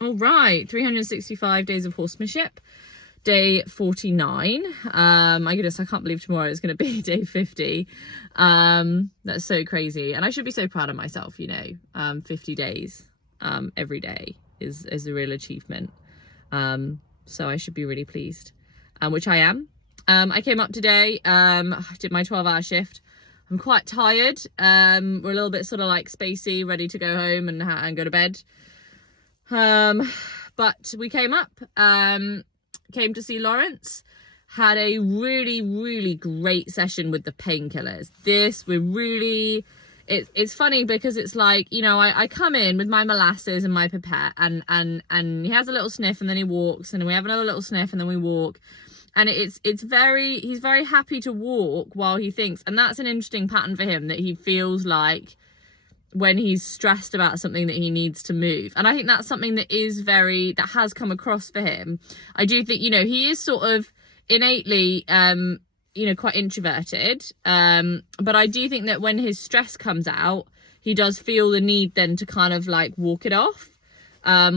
All right, 365 days of horsemanship, day 49. My goodness, I can't believe tomorrow is going to be day 50. That's so crazy, and I should be so proud of myself. 50 days every day is a real achievement. So I should be really pleased, which I am. I came up today, did my 12-hour shift. I'm quite tired. We're a little bit sort of like spacey, ready to go home and go to bed. But we came up, came to see Lawrence, had a really, really great session with the painkillers. It's funny because it's like, I come in with my molasses and my pipette and he has a little sniff and then he walks, and we have another little sniff and then we walk. And he's very happy to walk while he thinks. And that's an interesting pattern for him, that he feels like when he's stressed about something that he needs to move. And I think that's something that has come across for him. I do think, he is sort of innately, quite introverted. But I do think that when his stress comes out, he does feel the need then to kind of like walk it off.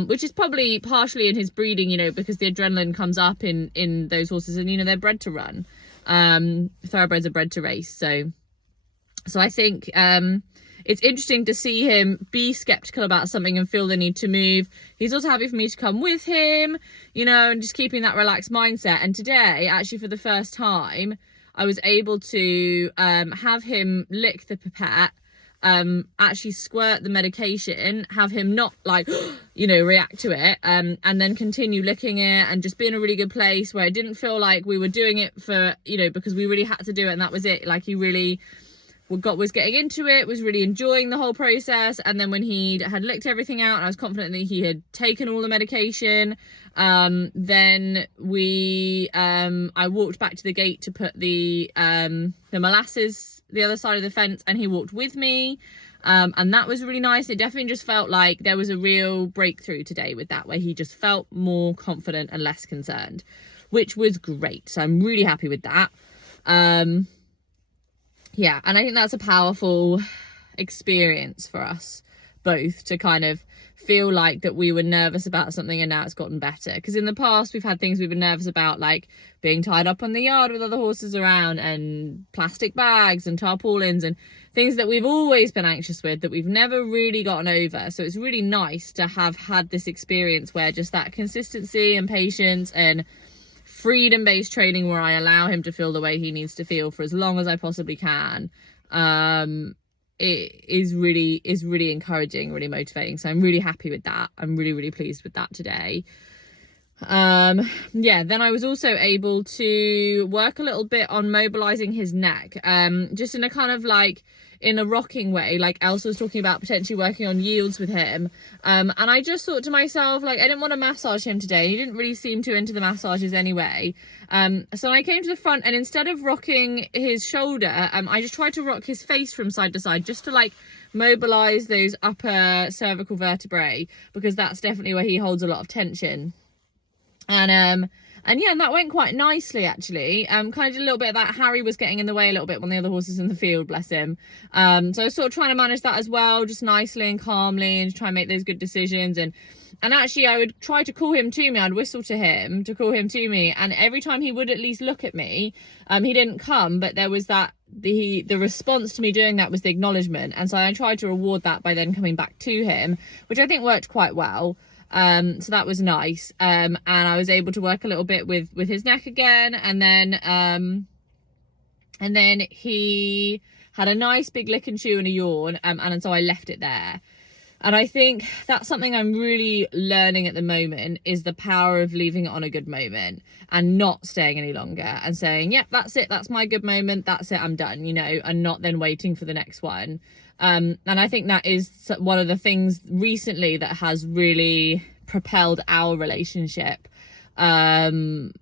Which is probably partially in his breeding, because the adrenaline comes up in those horses, and, they're bred to run. Thoroughbreds are bred to race. So I think, it's interesting to see him be skeptical about something and feel the need to move. He's also happy for me to come with him, and just keeping that relaxed mindset. And today, actually, for the first time, I was able to have him lick the pipette, actually squirt the medication, have him not like, react to it, and then continue licking it and just be in a really good place where it didn't feel like we were doing it for, because we really had to do it and that was it. Like, he really was getting into it, was really enjoying the whole process. And then when he had licked everything out and I was confident that he had taken all the medication, then I walked back to the gate to put the molasses the other side of the fence, and he walked with me, and that was really nice. It definitely just felt like there was a real breakthrough today with that, where he just felt more confident and less concerned, which was great. So I'm really happy with that. Yeah, and I think that's a powerful experience for us both, to kind of feel like that we were nervous about something and now it's gotten better. Because in the past we've had things we've been nervous about, like being tied up on the yard with other horses around, and plastic bags and tarpaulins, and things that we've always been anxious with that we've never really gotten over. So it's really nice to have had this experience where just that consistency and patience and freedom-based training, where I allow him to feel the way he needs to feel for as long as I possibly can, it is really encouraging, really motivating. So I'm really happy with that. I'm really, really pleased with that today. Then I was also able to work a little bit on mobilizing his neck, just in a kind of like in a rocking way, like Elsa was talking about potentially working on yields with him. And I just thought to myself, like, I didn't want to massage him today. He didn't really seem too into the massages anyway. So I came to the front, and instead of rocking his shoulder, I just tried to rock his face from side to side, just to like mobilize those upper cervical vertebrae, because that's definitely where he holds a lot of tension. And yeah, and that went quite nicely, actually. Kind of did a little bit of that. Harry was getting in the way a little bit, one of the other horses in the field, bless him. So I was sort of trying to manage that as well, just nicely and calmly, and try and make those good decisions. And actually, I would try to call him to me. I'd whistle to him to call him to me. And every time he would at least look at me, he didn't come, but there was that, the response to me doing that was the acknowledgement. And so I tried to reward that by then coming back to him, which I think worked quite well. So that was nice. And I was able to work a little bit with his neck again. And then he had a nice big lick and chew and a yawn. And so I left it there. And I think that's something I'm really learning at the moment, is the power of leaving it on a good moment and not staying any longer and saying, yep, that's it. That's my good moment. That's it. I'm done, and not then waiting for the next one. And I think that is one of the things recently that has really propelled our relationship, and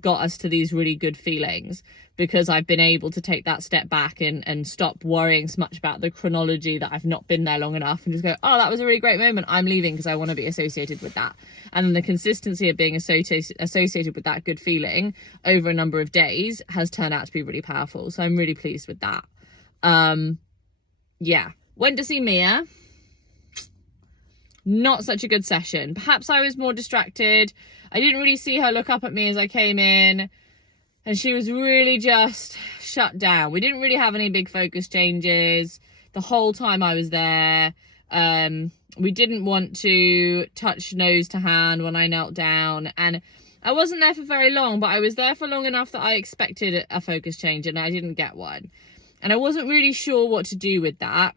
got us to these really good feelings, because I've been able to take that step back and stop worrying so much about the chronology that I've not been there long enough, and just go, oh, that was a really great moment, I'm leaving because I want to be associated with that. And then the consistency of being associated with that good feeling over a number of days has turned out to be really powerful. So I'm really pleased with that. Yeah, went to see Mia. Not such a good session. Perhaps I was more distracted. I didn't really see her look up at me as I came in, and she was really just shut down. We didn't really have any big focus changes the whole time I was there. We didn't want to touch nose to hand when I knelt down, and I wasn't there for very long, but I was there for long enough that I expected a focus change, and I didn't get one. And I wasn't really sure what to do with that.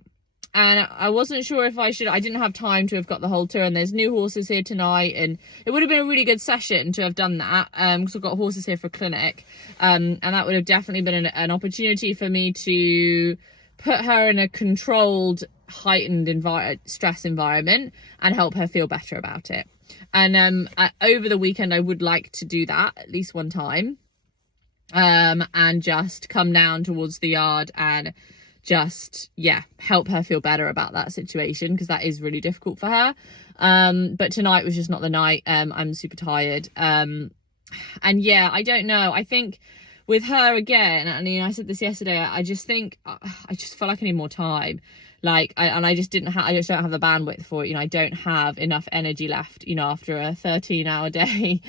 And I wasn't sure if I didn't have time to have got the whole tour, and there's new horses here tonight, and it would have been a really good session to have done that, because I've got horses here for clinic, and that would have definitely been an opportunity for me to put her in a controlled, heightened stress environment and help her feel better about it. And over the weekend I would like to do that at least one time, and just come down towards the yard and just help her feel better about that situation, because that is really difficult for her. But tonight was just not the night. I'm super tired, and I don't know, I think with her again, and I said this yesterday, I just think I just feel like I need more time. Like I just don't have the bandwidth for it. I don't have enough energy left, after a 13-hour day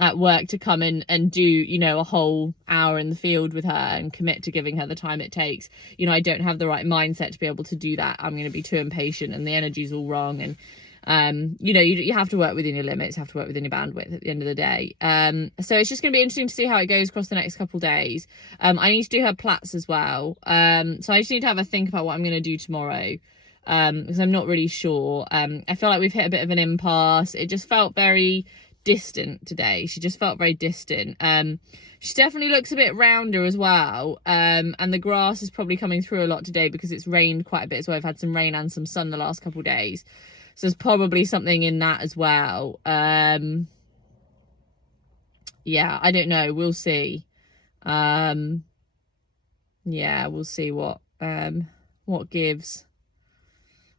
at work, to come in and do a whole hour in the field with her and commit to giving her the time it takes. I don't have the right mindset to be able to do that. I'm going to be too impatient, and the energy's all wrong, and you have to work within your limits, have to work within your bandwidth at the end of the day. So it's just going to be interesting to see how it goes across the next couple of days. I need to do her plats as well, so I just need to have a think about what I'm going to do tomorrow, because I'm not really sure. I feel like we've hit a bit of an impasse. It just felt very distant today. She just felt very distant. She definitely looks a bit rounder as well, and the grass is probably coming through a lot today because it's rained quite a bit, so I've had some rain and some sun the last couple of days. So there's probably something in that as well. I don't know. We'll see. We'll see what gives.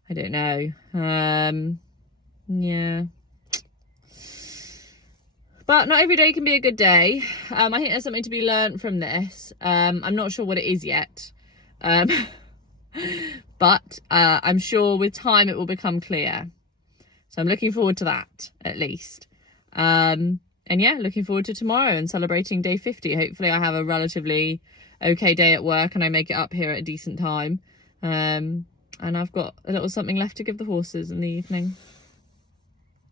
I don't know. But not every day can be a good day. I think there's something to be learned from this. I'm not sure what it is yet. But I'm sure with time it will become clear. So I'm looking forward to that, at least. Looking forward to tomorrow and celebrating day 50. Hopefully I have a relatively okay day at work and I make it up here at a decent time. And I've got a little something left to give the horses in the evening.